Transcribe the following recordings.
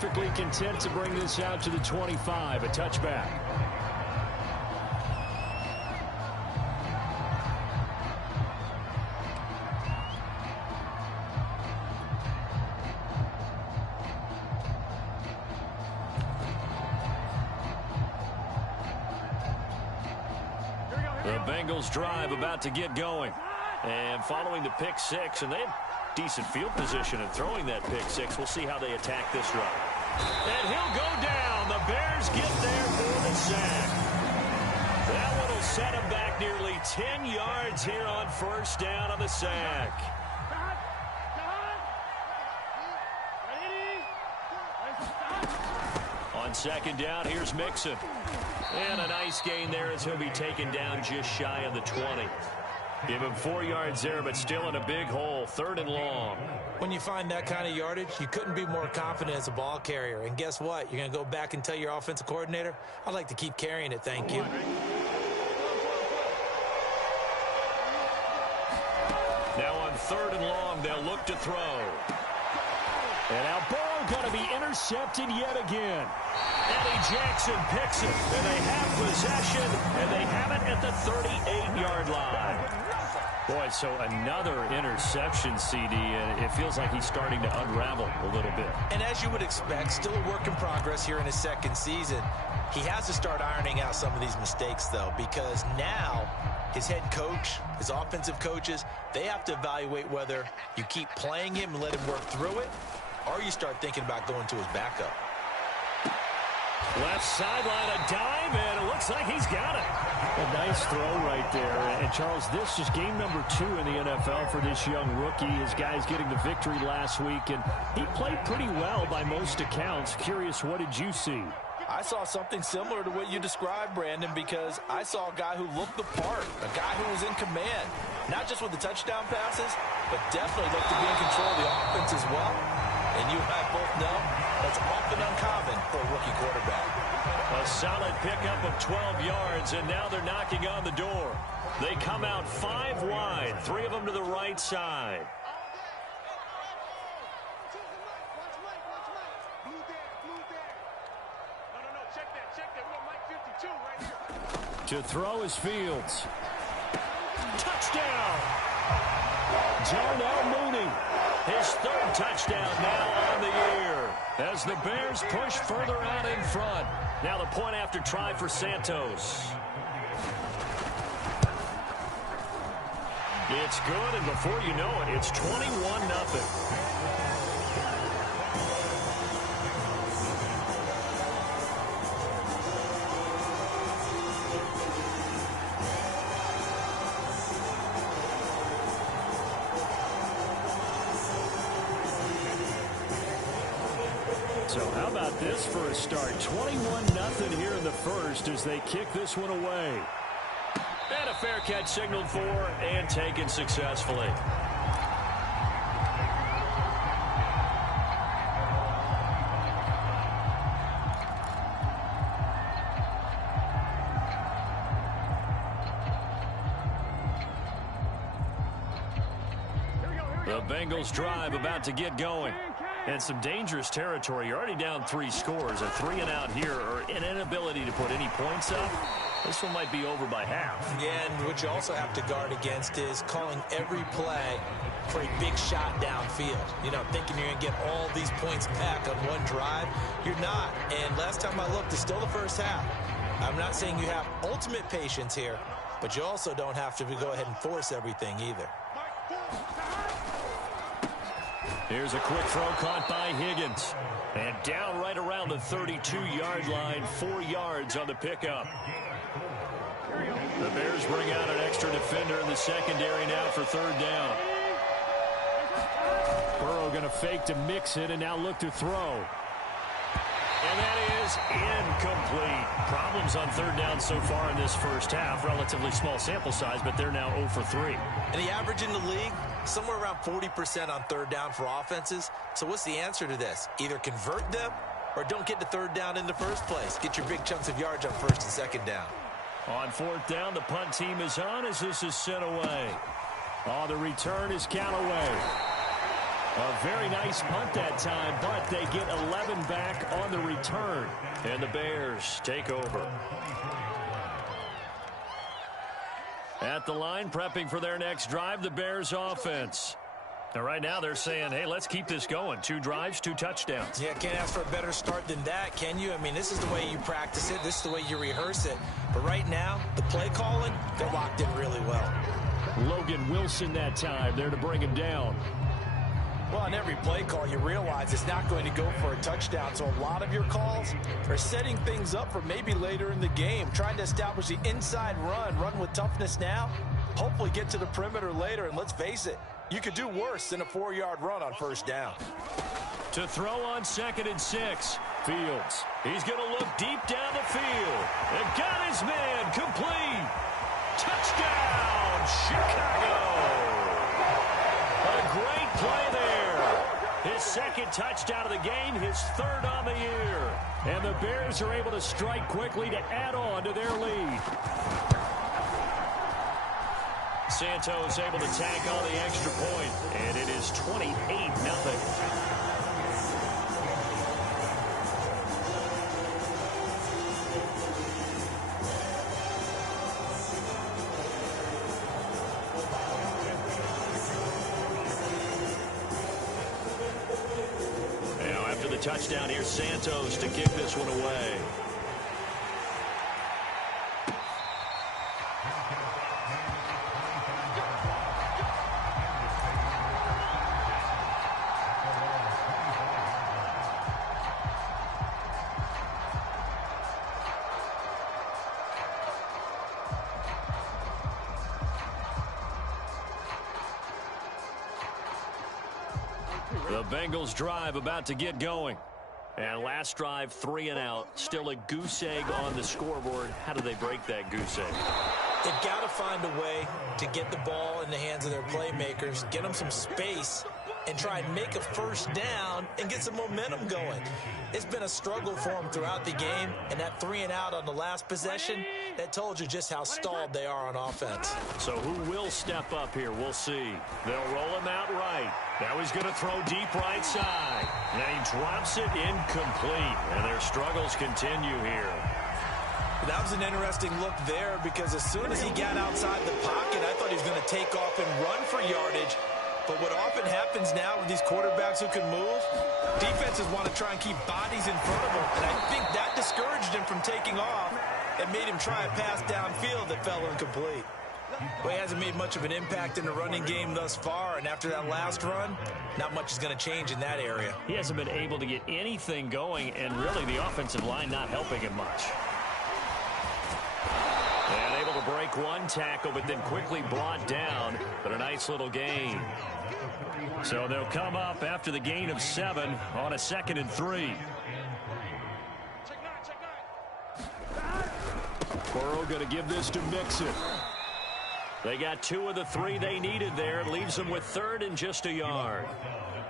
perfectly content to bring this out to the 25, a touchback. The Bengals drive about to get going. And following the pick six, and they had decent field position in throwing that pick six. We'll see how they attack this run. And he'll go down. The Bears get there for the sack. That one will set him back nearly 10 yards here on first down on the sack. On second down, here's Mixon. And a nice gain there as he'll be taken down just shy of the 20. Give him 4 yards there, but still in a big hole, 3rd and long. When you find that kind of yardage, you couldn't be more confident as a ball carrier. And guess what? You're going to go back and tell your offensive coordinator, I'd like to keep carrying it, thank you. Now on 3rd and long, they'll look to throw. And now Burrow going to be intercepted yet again. Eddie Jackson picks it, and they have possession, and they have it at the 38-yard line. Boy, so another interception, CD, and it feels like he's starting to unravel a little bit. And as you would expect, still a work in progress here in his second season. He has to start ironing out some of these mistakes, though, because now his head coach, his offensive coaches, they have to evaluate whether you keep playing him and let him work through it, or you start thinking about going to his backup. Left sideline, a dive, and it looks like he's got it. A nice throw right there. And, Charles, this is game number 2 in the NFL for this young rookie. His guys getting the victory last week, and he played pretty well by most accounts. Curious, what did you see? I saw something similar to what you described, Brandon, because I saw a guy who looked the part, a guy who was in command, not just with the touchdown passes, but definitely looked to be in control of the offense as well. And you and I both know that's often uncommon for a rookie quarterback. A solid pickup of 12 yards, and now they're knocking on the door. They come out 5 wide, 3 of them to the right side. To throw is Fields. Touchdown! Darnell Mooney. His 3rd touchdown now on the year as the Bears push further out in front. Now the point after try for Santos. It's good, and before you know it, it's 21-0. So how about this for a start? 21-0 here in the first as they kick this one away. And a fair catch signaled for and taken successfully. The Bengals drive about to get going. And some dangerous territory. You're already down 3 scores. A 3-and-out here, or an inability to put any points up. This one might be over by half. Yeah, and what you also have to guard against is calling every play for a big shot downfield. You know, thinking you're going to get all these points back on one drive. You're not. And last time I looked, it's still the first half. I'm not saying you have ultimate patience here, but you also don't have to go ahead and force everything either. Here's a quick throw caught by Higgins. And down right around the 32-yard line, 4 yards on the pickup. The Bears bring out an extra defender in the secondary now for 3rd down. Burrow going to fake to mix it and now look to throw. And that is incomplete. Problems on 3rd down so far in this first half. Relatively small sample size, but they're now 0 for 3. And the average in the league, somewhere around 40% on 3rd down for offenses. So what's the answer to this? Either convert them or don't get to 3rd down in the first place. Get your big chunks of yards on 1st and 2nd down. On 4th down, the punt team is on as this is sent away. Oh, the return is count away. A very nice punt that time, but they get 11 back on the return. And the Bears take over. At the line, prepping for their next drive, the Bears offense. Now, right now, they're saying, hey, let's keep this going. 2 drives, 2 touchdowns. Yeah, can't ask for a better start than that, can you? I mean, this is the way you practice it. This is the way you rehearse it. But right now, the play calling, they're locked in really well. Logan Wilson that time there to bring him down. Well, on every play call, you realize it's not going to go for a touchdown. So a lot of your calls are setting things up for maybe later in the game, trying to establish the inside run with toughness now, hopefully get to the perimeter later. And let's face it, you could do worse than a 4-yard run on first down. To throw on 2nd and 6. Fields. He's going to look deep down the field. And got his man complete. Touchdown, Chicago. A great play there. His 2nd touchdown of the game, his 3rd on the year. And the Bears are able to strike quickly to add on to their lead. Santos able to tack on the extra point, and it is 28-0. Now after the touchdown, here's Santos to kick this one away. The Bengals drive about to get going. And last drive, 3 and out. Still a goose egg on the scoreboard. How do they break that goose egg? They've got to find a way to get the ball in the hands of their playmakers, get them some space, and try and make a first down and get some momentum going. It's been a struggle for them throughout the game, and that 3 and out on the last possession, that told you just how stalled they are on offense. So who will step up here? We'll see. They'll roll him out right. Now he's going to throw deep right side. And he drops it incomplete. And their struggles continue here. That was an interesting look there because as soon as he got outside the pocket, I thought he was going to take off and run for yardage. But what often happens now with these quarterbacks who can move, defenses want to try and keep bodies in front of them. And I think that discouraged him from taking off and made him try a pass downfield that fell incomplete. Well, he hasn't made much of an impact in the running game thus far, and after that last run, not much is going to change in that area. He hasn't been able to get anything going, and really the offensive line not helping him much. And able to break one tackle, but then quickly brought down, but a nice little gain. So they'll come up after the gain of 7 on a 2nd and 3. Burrow going to give this to Mixon. They got 2 of the 3 they needed there. Leaves them with 3rd and just a yard.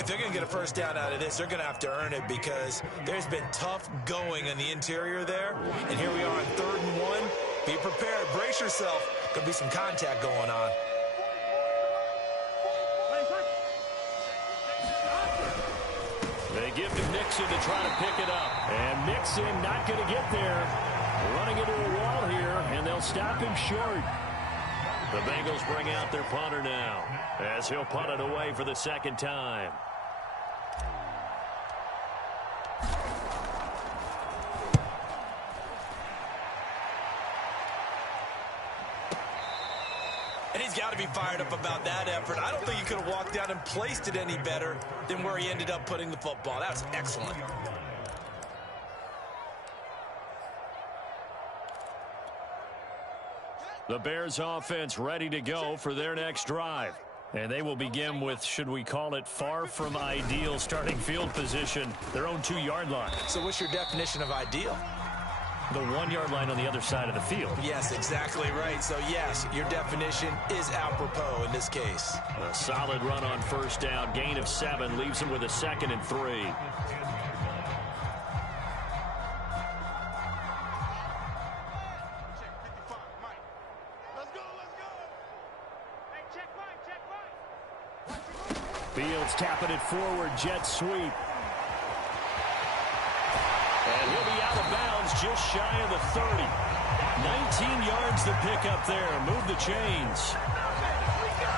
If they're going to get a first down out of this, they're going to have to earn it because there's been tough going in the interior there. And here we are on 3rd and 1. Be prepared. Brace yourself. Could be some contact going on. They give to Mixon to try to pick it up. And Mixon not going to get there. Running into a wall here, and they'll stop him short. The Bengals bring out their punter now as he'll punt it away for the 2nd time. And he's got to be fired up about that effort. I don't think he could have walked down and placed it any better than where he ended up putting the football. That's excellent. The Bears offense ready to go for their next drive. And they will begin with, should we call it, far from ideal starting field position, their own 2-yard line. So what's your definition of ideal? The 1-yard line on the other side of the field. Yes, exactly right. So, yes, your definition is apropos in this case. A solid run on first down. Gain of 7 leaves them with a 2nd and 3. Fields tapping it forward, jet sweep. And he'll be out of bounds just shy of the 30. 19 yards to pick up there. Move the chains.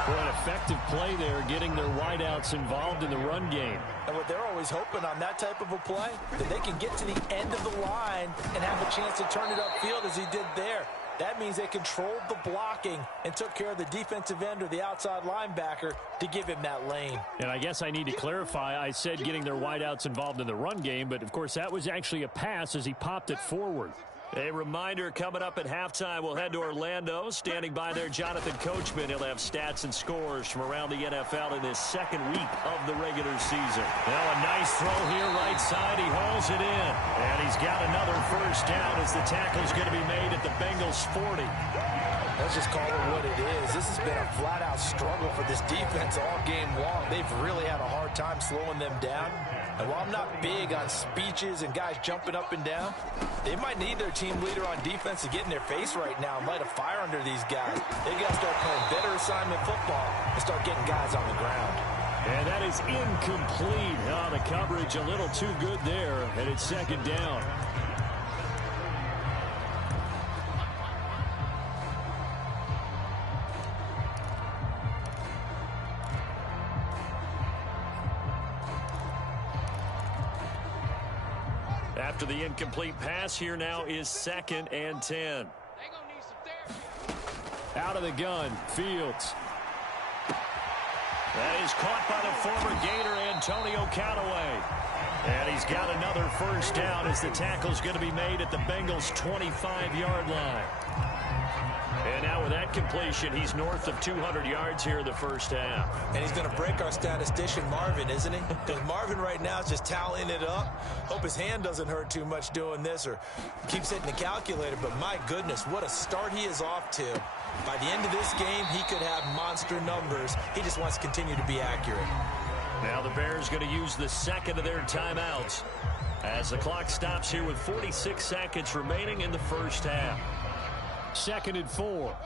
For an effective play there, getting their wideouts involved in the run game. And what they're always hoping on that type of a play, that they can get to the end of the line and have a chance to turn it upfield as he did there. That means they controlled the blocking and took care of the defensive end or the outside linebacker to give him that lane. And I guess I need to clarify, I said getting their wideouts involved in the run game, but of course that was actually a pass as he popped it forward. A reminder coming up at halftime, we'll head to Orlando. Standing by there, Jonathan Coachman. He'll have stats and scores from around the NFL in his second week of the regular season. Now a nice throw here right side. He hauls it in. And he's got another first down as the tackle's going to be made at the Bengals 40. Let's just call it what it is. This has been a flat-out struggle for this defense all game long. They've really had a hard time slowing them down. And while I'm not big on speeches and guys jumping up and down, they might need their team leader on defense to get in their face right now and light a fire under these guys. They got to start playing better assignment football and start getting guys on the ground. And that is incomplete. Oh, the coverage a little too good there, and it's second down. After the incomplete pass, here now is 2nd and 10. Out of the gun, Fields. That is caught by the former Gator, Antonio Callaway. And he's got another first down as the tackle's going to be made at the Bengals' 25-yard line. And now with that completion, he's north of 200 yards here in the first half. And he's going to break our statistician, Marvin, isn't he? Because Marvin right now is just tallying it up. Hope his hand doesn't hurt too much doing this or keeps hitting the calculator. But my goodness, what a start he is off to. By the end of this game, he could have monster numbers. He just wants to continue to be accurate. Now the Bears going to use the second of their timeouts as the clock stops here with 46 seconds remaining in the first half. 2nd and 4.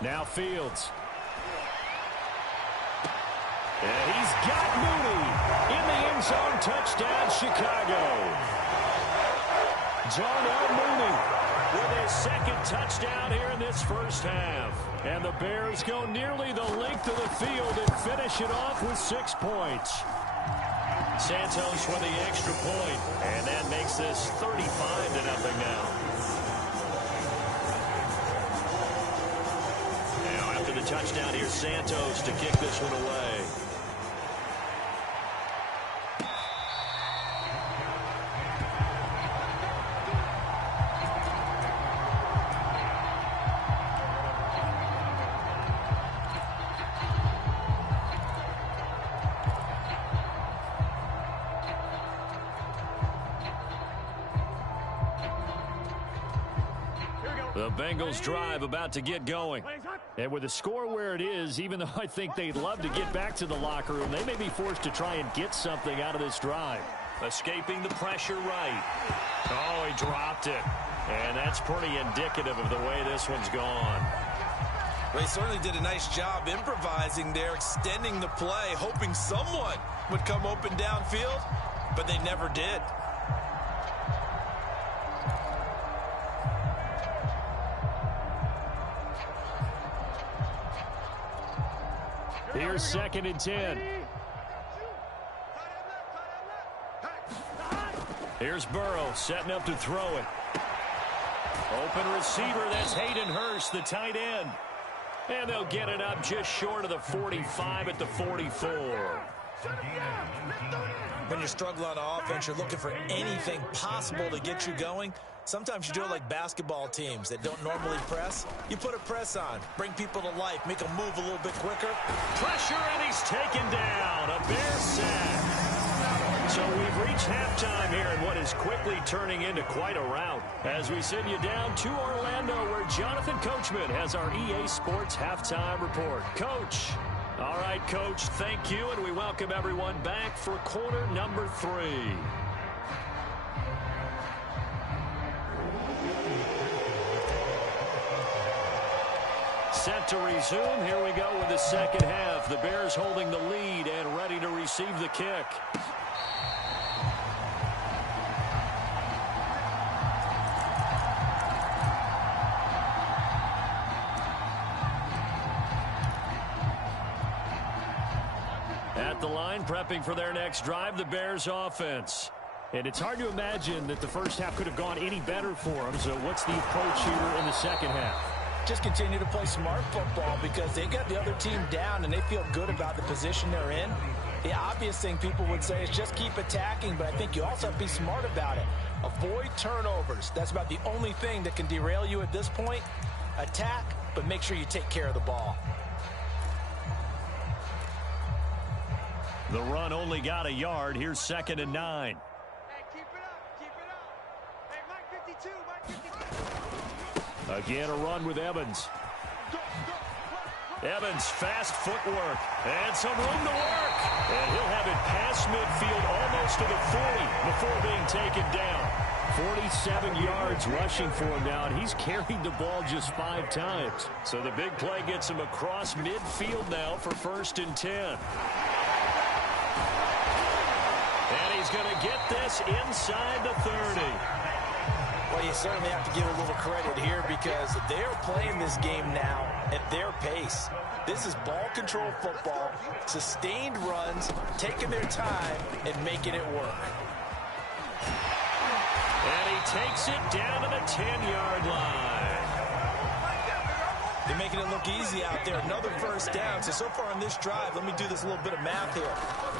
Now Fields. And he's got Mooney in the end zone. Touchdown, Chicago. Darnell Mooney with his second touchdown here in this first half. And the Bears go nearly the length of the field and finish it off with 6 points. Santos with the extra point, and that makes this 35-0 now. Now after the touchdown, here's Santos to kick this one away. The Bengals drive about to get going. And with the score where it is, even though I think they'd love to get back to the locker room, they may be forced to try and get something out of this drive. Escaping the pressure right. Oh, he dropped it. And that's pretty indicative of the way this one's gone. Well, he certainly did a nice job improvising there, extending the play, hoping someone would come open downfield, but they never did. Here's 2nd and 10. Here's Burrow setting up to throw it. Open receiver, that's Hayden Hurst, the tight end. And they'll get it up just short of the 45 at the 44. When you're struggling on offense, you're looking for anything possible to get you going. Sometimes you do it like basketball teams that don't normally press. You put a press on, bring people to life, make them move a little bit quicker. Pressure, and he's taken down. A Bear sack. So we've reached halftime here in what is quickly turning into quite a rout. As we send you down to Orlando, where Jonathan Coachman has our EA Sports halftime report. Coach. All right, Coach, thank you, and we welcome everyone back for quarter number 3. Set to resume. Here we go with the second half. The Bears holding the lead and ready to receive the kick. At the line, prepping for their next drive, the Bears offense. And it's hard to imagine that the first half could have gone any better for them. So what's the approach here in the second half? Just continue to play smart football because they got the other team down and they feel good about the position they're in. The obvious thing people would say is just keep attacking, but I think you also have to be smart about it. Avoid turnovers. That's about the only thing that can derail you at this point. Attack, but make sure you take care of the ball. The run only got a yard. Here's 2nd and 9. Hey, keep it up. Keep it up. Hey, Mike 52, Mike 52. Again, a run with Evans. Evans, fast footwork, and some room to work. And he'll have it past midfield almost to the 40 before being taken down. 47 yards rushing for him now, and he's carried the ball just 5 times. So the big play gets him across midfield now for 1st and 10. And he's going to get this inside the 30. Well, you certainly have to give a little credit here because they're playing this game now at their pace. This is ball control football, sustained runs, taking their time, and making it work. And he takes it down to the 10-yard line. They're making it look easy out there. Another first down. So far on this drive, let me do this little bit of math here.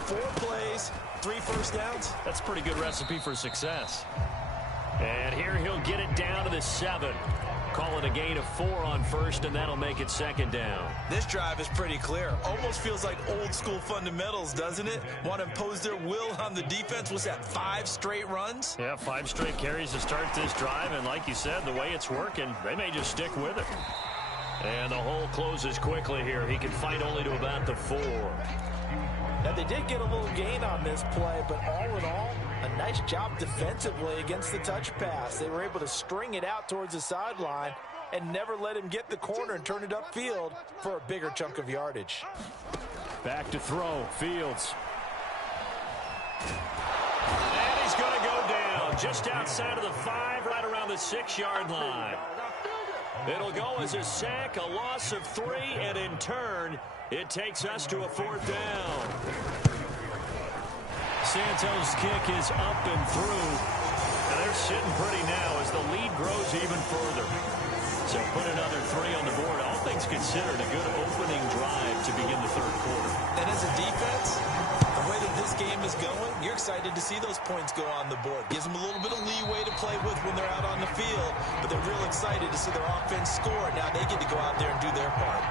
4 plays, 3 first downs. That's a pretty good recipe for success. And here he'll get it down to the 7. Call it a gain of 4 on 1st, and that'll make it 2nd down. This drive is pretty clear. Almost feels like old school fundamentals, doesn't it? Want to impose their will on the defense. Was that 5 straight runs? Yeah, 5 straight carries to start this drive, and like you said, the way it's working, they may just stick with it. And the hole closes quickly here. He can fight only to about the 4. Now, they did get a little gain on this play, but all in all, a nice job defensively against the touch pass. They were able to string it out towards the sideline and never let him get the corner and turn it upfield for a bigger chunk of yardage. Back to throw, Fields. And he's going to go down just outside of the 5, right around the 6-yard line. It'll go as a sack, a loss of 3, and in turn, it takes us to a 4th down. Santos' kick is up and through. And they're sitting pretty now as the lead grows even further. So put another 3 on the board. All things considered, a good opening drive to begin the 3rd quarter. And as a defense, the way that this game is going, you're excited to see those points go on the board. Gives them a little bit of leeway to play with when they're out on the field. But they're real excited to see their offense score. Now they get to go out there and do their part.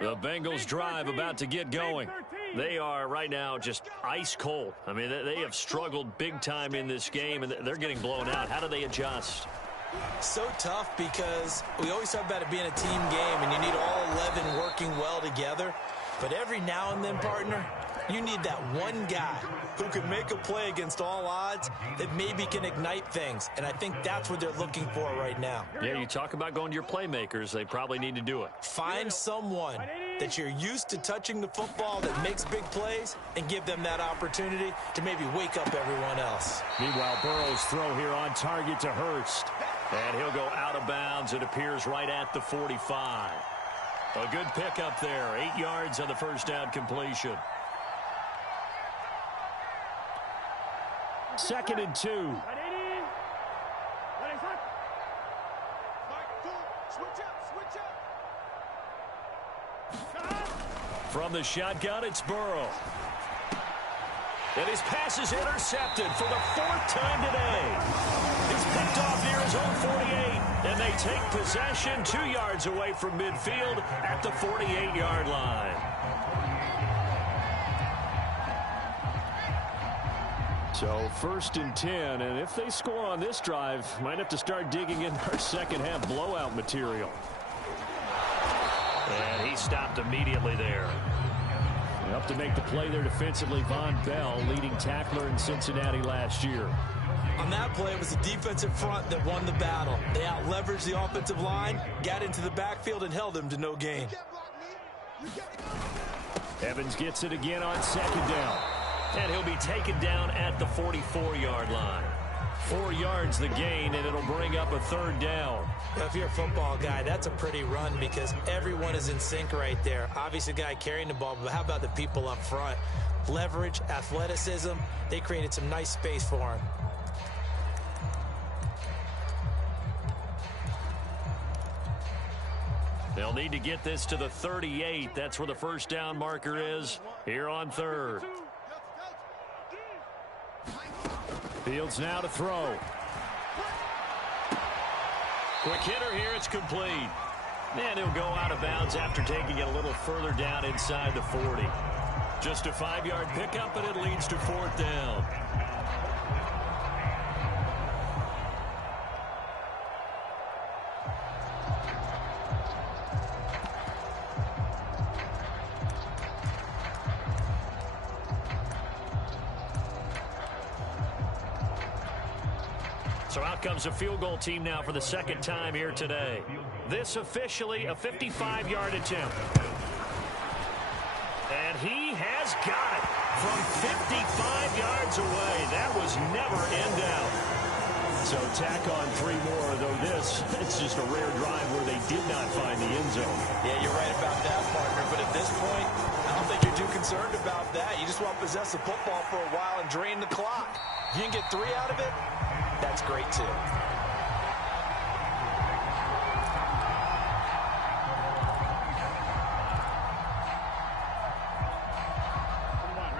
The Bengals drive about to get going. They are right now just ice cold. I mean, they have struggled big time in this game, and they're getting blown out. How do they adjust? So tough because we always talk about it being a team game, and you need all 11 working well together. But every now and then, partner, you need that one guy who can make a play against all odds that maybe can ignite things. And I think that's what they're looking for right now. Yeah, you talk about going to your playmakers. They probably need to do it. Find someone that you're used to touching the football that makes big plays and give them that opportunity to maybe wake up everyone else. Meanwhile, Burrow's throw here on target to Hurst. And he'll go out of bounds. It appears right at the 45. A good pickup there. 8 yards on the first down completion. 2nd and 2. From the shotgun, it's Burrow. And his pass is intercepted for the 4th time today. He's picked off near his own 48. And they take possession 2 yards away from midfield at the 48-yard line. So 1st and 10, and if they score on this drive, might have to start digging in our second half blowout material. And he stopped immediately there. up to make the play there defensively. Von Bell, leading tackler in Cincinnati last year. On that play, it was the defensive front that won the battle. They out-leveraged the offensive line, got into the backfield, and held them to no gain. Evans gets it again on second down. And he'll be taken down at the 44-yard line. 4 yards the gain, and it'll bring up a third down. Now, if you're a football guy, that's a pretty run because everyone is in sync right there. Obviously, the guy carrying the ball, but how about the people up front? Leverage, athleticism, they created some nice space for him. They'll need to get this to the 38. That's where the first down marker is here on third. Fields now to throw. Quick hitter here. It's complete. And he'll go out of bounds after taking it a little further down inside the 40. Just a 5-yard pickup, and it leads to fourth down. So out comes a field goal team now for the second time here today. This officially a 55-yard attempt. And he has got it from 55 yards away. That was never in doubt. So tack on 3 more, though it's just a rare drive where they did not find the end zone. Yeah, you're right about that, partner. But at this point, I don't think you're too concerned about that. You just want to possess the football for a while and drain the clock. If you can get 3 out of it, that's great, too.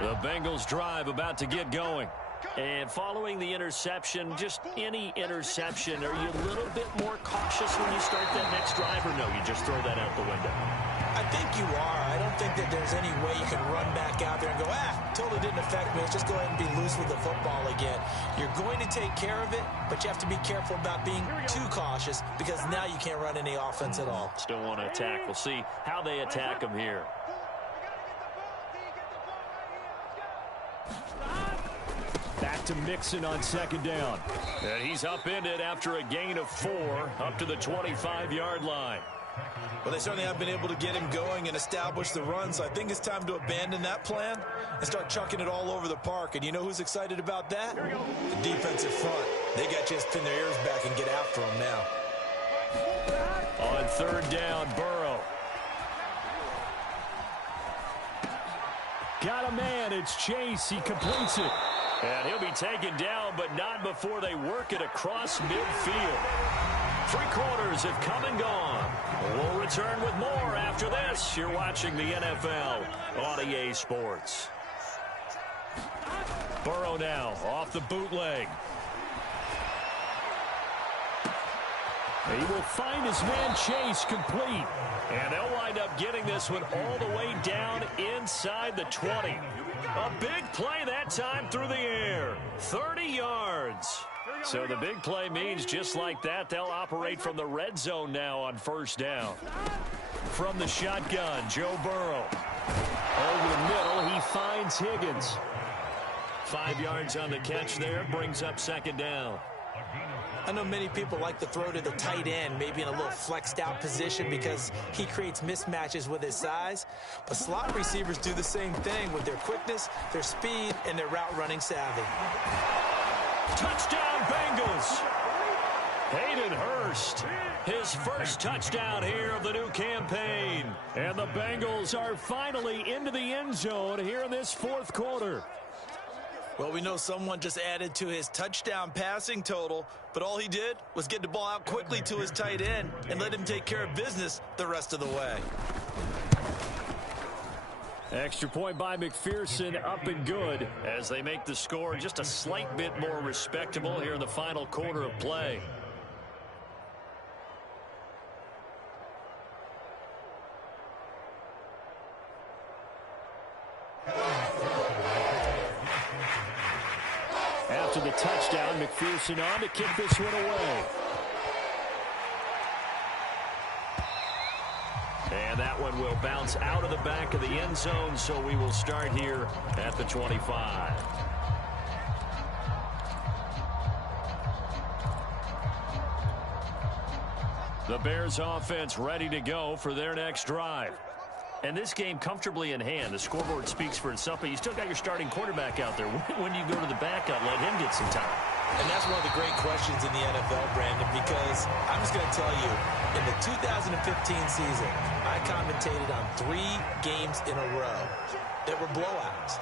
The Bengals drive about to get going. And following the interception, just any interception, are you a little bit more cautious when you start that next drive, or no, you just throw that out the window? I think you are. I don't think that there's any way you can run back out there and go, totally didn't affect me. Let's just go ahead and be loose with the football again. You're going to take care of it, but you have to be careful about being too cautious because now you can't run any offense at all. Still want to attack. We'll see how they attack them here. Back to Mixon on second down. And he's upended after a gain of 4 up to the 25-yard line. Well, they certainly have been able to get him going and establish the run, so I think it's time to abandon that plan and start chucking it all over the park. And you know who's excited about that? The defensive front. They got to just pin their ears back and get after him now. On third down, Burrow. Got a man. It's Chase. He completes it. And he'll be taken down, but not before they work it across midfield. 3 quarters have come and gone. We'll return with more after this. You're watching the NFL on EA Sports. Burrow now off the bootleg. He will find his man Chase complete. And they'll wind up getting this one all the way down inside the 20. A big play that time through the air. 30 yards. So the big play means just like that, they'll operate from the red zone now on first down. From the shotgun, Joe Burrow. Over the middle, he finds Higgins. 5 yards on the catch there, brings up second down. I know many people like to throw to the tight end, maybe in a little flexed out position because he creates mismatches with his size. But slot receivers do the same thing with their quickness, their speed, and their route running savvy. Touchdown, Bengals. Hayden Hurst, his first touchdown here of the new campaign. And the Bengals are finally into the end zone here in this fourth quarter. Well, we know someone just added to his touchdown passing total, but all he did was get the ball out quickly to his tight end and let him take care of business the rest of the way. Extra point by McPherson, up and good. As they make the score just a slight bit more respectable here in the final quarter of play. After the touchdown, McPherson on to kick this one away. And that one will bounce out of the back of the end zone, so we will start here at the 25. The Bears offense ready to go for their next drive. And this game comfortably in hand. The scoreboard speaks for itself, but you still got your starting quarterback out there. When do you go to the backup, let him get some time? And that's one of the great questions in the NFL, Brandon, because I'm just going to tell you, in the 2015 season, I commentated on 3 games in a row that were blowouts.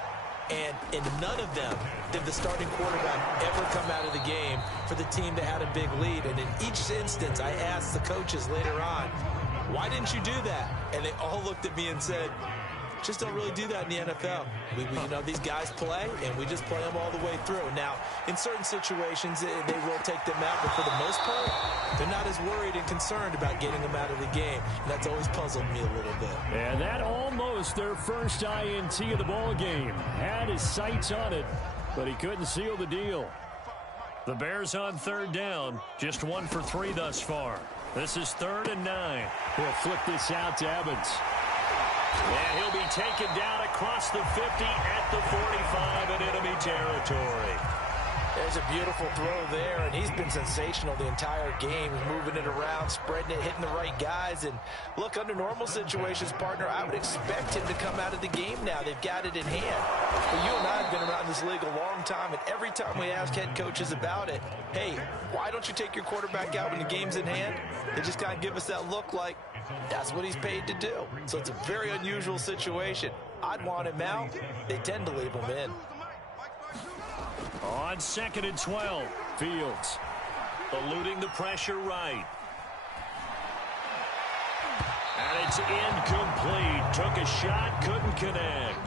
And in none of them did the starting quarterback ever come out of the game for the team that had a big lead. And in each instance, I asked the coaches later on, why didn't you do that? And they all looked at me and said, just don't really do that in the NFL. We you know, these guys play, and we just play them all the way through. Now, in certain situations, they will take them out, but for the most part, they're not as worried and concerned about getting them out of the game. And that's always puzzled me a little bit. And that almost their first INT of the ball game. Had his sights on it, but he couldn't seal the deal. The Bears on third down, just 1 for 3 thus far. This is 3rd and 9. He'll flip this out to Evans. And he'll be taken down across the 50 at the 45 in enemy territory. There's a beautiful throw there, and he's been sensational the entire game. He's moving it around, spreading it, hitting the right guys. And look, under normal situations, partner, I would expect him to come out of the game now. They've got it in hand. But you and I have been around this league a long time, and every time we ask head coaches about it, hey, why don't you take your quarterback out when the game's in hand? They just kind of give us that look like that's what he's paid to do. So it's a very unusual situation. I'd want him out. They tend to leave him in. On 2nd and 12, Fields eluding the pressure right. And it's incomplete. Took a shot, couldn't connect.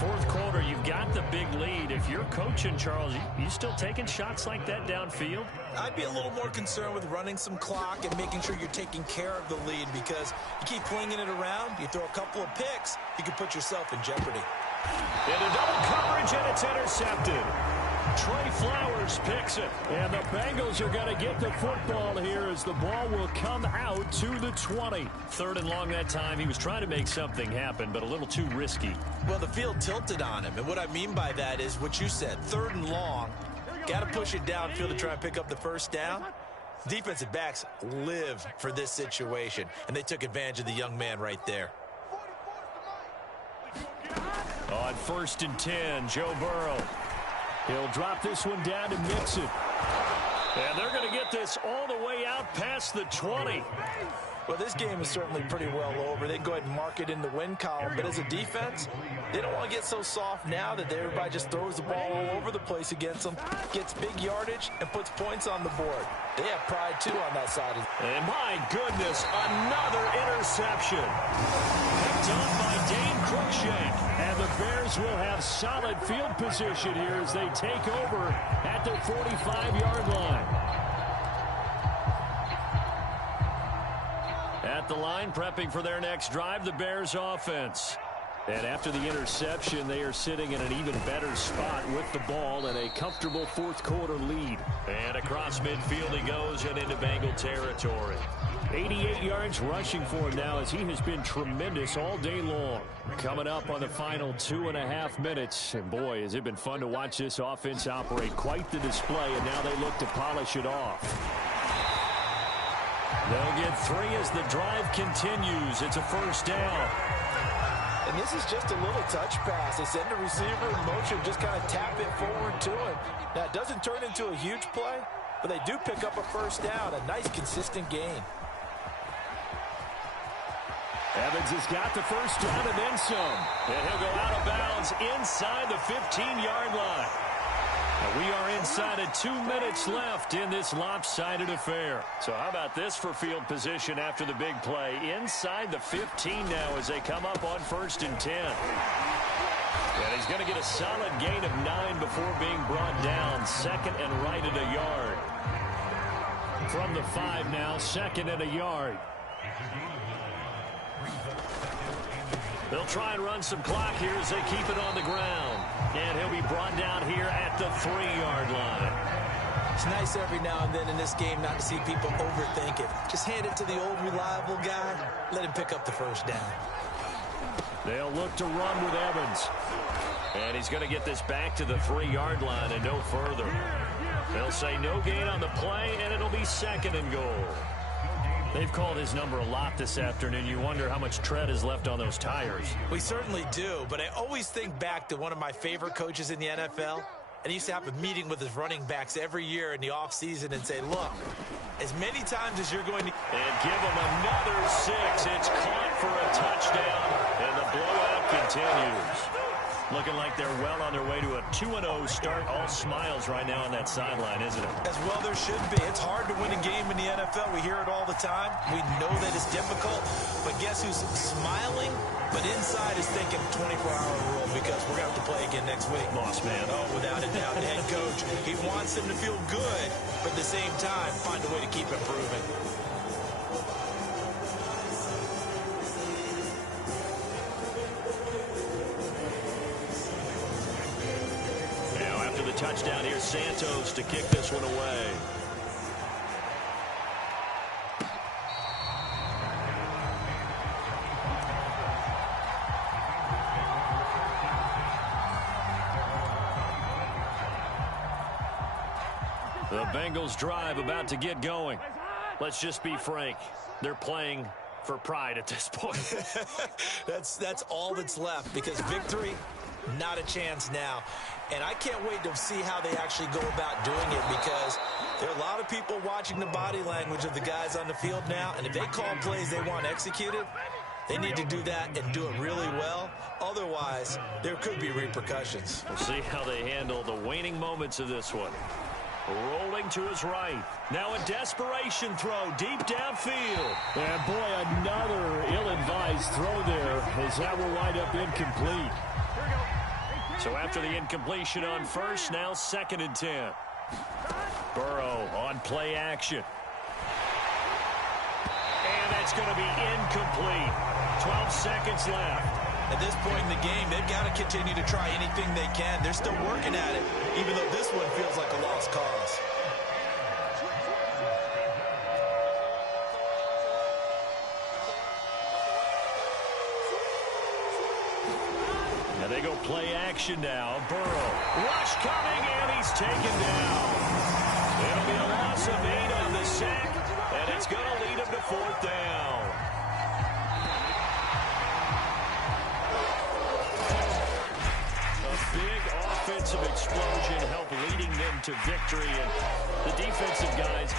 4th quarter, you've got the big lead. If you're coaching, Charles, you still taking shots like that downfield? I'd be a little more concerned with running some clock and making sure you're taking care of the lead, because you keep flinging it around, you throw a couple of picks, you can put yourself in jeopardy. Into double coverage, and it's intercepted. Trey Flowers picks it. And the Bengals are going to get the football here as the ball will come out to the 20. 3rd and long that time. He was trying to make something happen, but a little too risky. Well, the field tilted on him, and what I mean by that is what you said, 3rd and long. Got to push it downfield to try and pick up the first down. Defensive backs live for this situation, and they took advantage of the young man right there. On 1st and 10, Joe Burrow. He'll drop this one down to Mixon. And they're going to get this all the way out past the 20. Well, this game is certainly pretty well over. They can go ahead and mark it in the win column. But as a defense, they don't want to get so soft now that everybody just throws the ball all over the place against them, gets big yardage, and puts points on the board. They have pride, too, on that side. And my goodness, another interception. Picked up by Dane Cruikshank. And the Bears will have solid field position here as they take over at their 45-yard line. At the line, prepping for their next drive, the Bears offense. And after the interception, they are sitting in an even better spot with the ball and a comfortable 4th quarter lead. And across midfield he goes and into Bengal territory. 88 yards rushing for him now as he has been tremendous all day long. Coming up on the final 2.5 minutes. And boy, has it been fun to watch this offense operate. Quite the display, and now they look to polish it off. They'll get 3 as the drive continues. It's a 1st down. And this is just a little touch pass. They send a receiver in motion, just kind of tap it forward to him. Now, it doesn't turn into a huge play, but they do pick up a 1st down. A nice, consistent gain. Evans has got the 1st down and then some. And he'll go out of bounds inside the 15-yard line. And we are inside of 2 minutes left in this lopsided affair. So how about this for field position after the big play? Inside the 15 now as they come up on 1st and 10. And he's going to get a solid gain of 9 before being brought down. 2nd and right at a yard. From the 5 now, 2nd and a yard. They'll try and run some clock here as they keep it on the ground. And he'll be brought down here at the 3-yard line. It's nice every now and then in this game not to see people overthink it. Just hand it to the old reliable guy. Let him pick up the first down. They'll look to run with Evans. And he's going to get this back to the 3-yard line and no further. They'll say no gain on the play, and it'll be 2nd and goal. They've called his number a lot this afternoon. You wonder how much tread is left on those tires. We certainly do, but I always think back to one of my favorite coaches in the NFL. And he used to have a meeting with his running backs every year in the offseason and say, look, as many times as you're going to... And give him another 6. It's caught for a touchdown, and the blowout continues. Looking like they're well on their way to a 2-0 start. All smiles right now on that sideline, isn't it? As well there should be. It's hard to win a game in the NFL. We hear it all the time. We know that it's difficult. But guess who's smiling? But inside is thinking 24-hour rule because we're going to have to play again next week. Boss man. Oh, without a doubt. The head coach, he wants them to feel good, but at the same time, find a way to keep improving. Touchdown. Here's Santos to kick this one away. The Bengals drive about to get going. Let's just be frank. They're playing for pride at this point. That's all that's left because victory, not a chance now. And I can't wait to see how they actually go about doing it because there are a lot of people watching the body language of the guys on the field now. And if they call plays they want executed, they need to do that and do it really well. Otherwise, there could be repercussions. We'll see how they handle the waning moments of this one. Rolling to his right. Now a desperation throw deep downfield. And boy, another ill-advised throw there as that will wind up incomplete. So after the incompletion on first, now 2nd and 10. Burrow on play action. And that's going to be incomplete. 12 seconds left. At this point in the game, they've got to continue to try anything they can. They're still working at it, even though this one feels like a lost cause. Now they go play action now. Burrow. Rush coming, and he's taken down. It'll be a loss of 8 on the sack, and it's going to lead him to 4th down. A big offensive explosion helped leading them to victory, and the defensive guys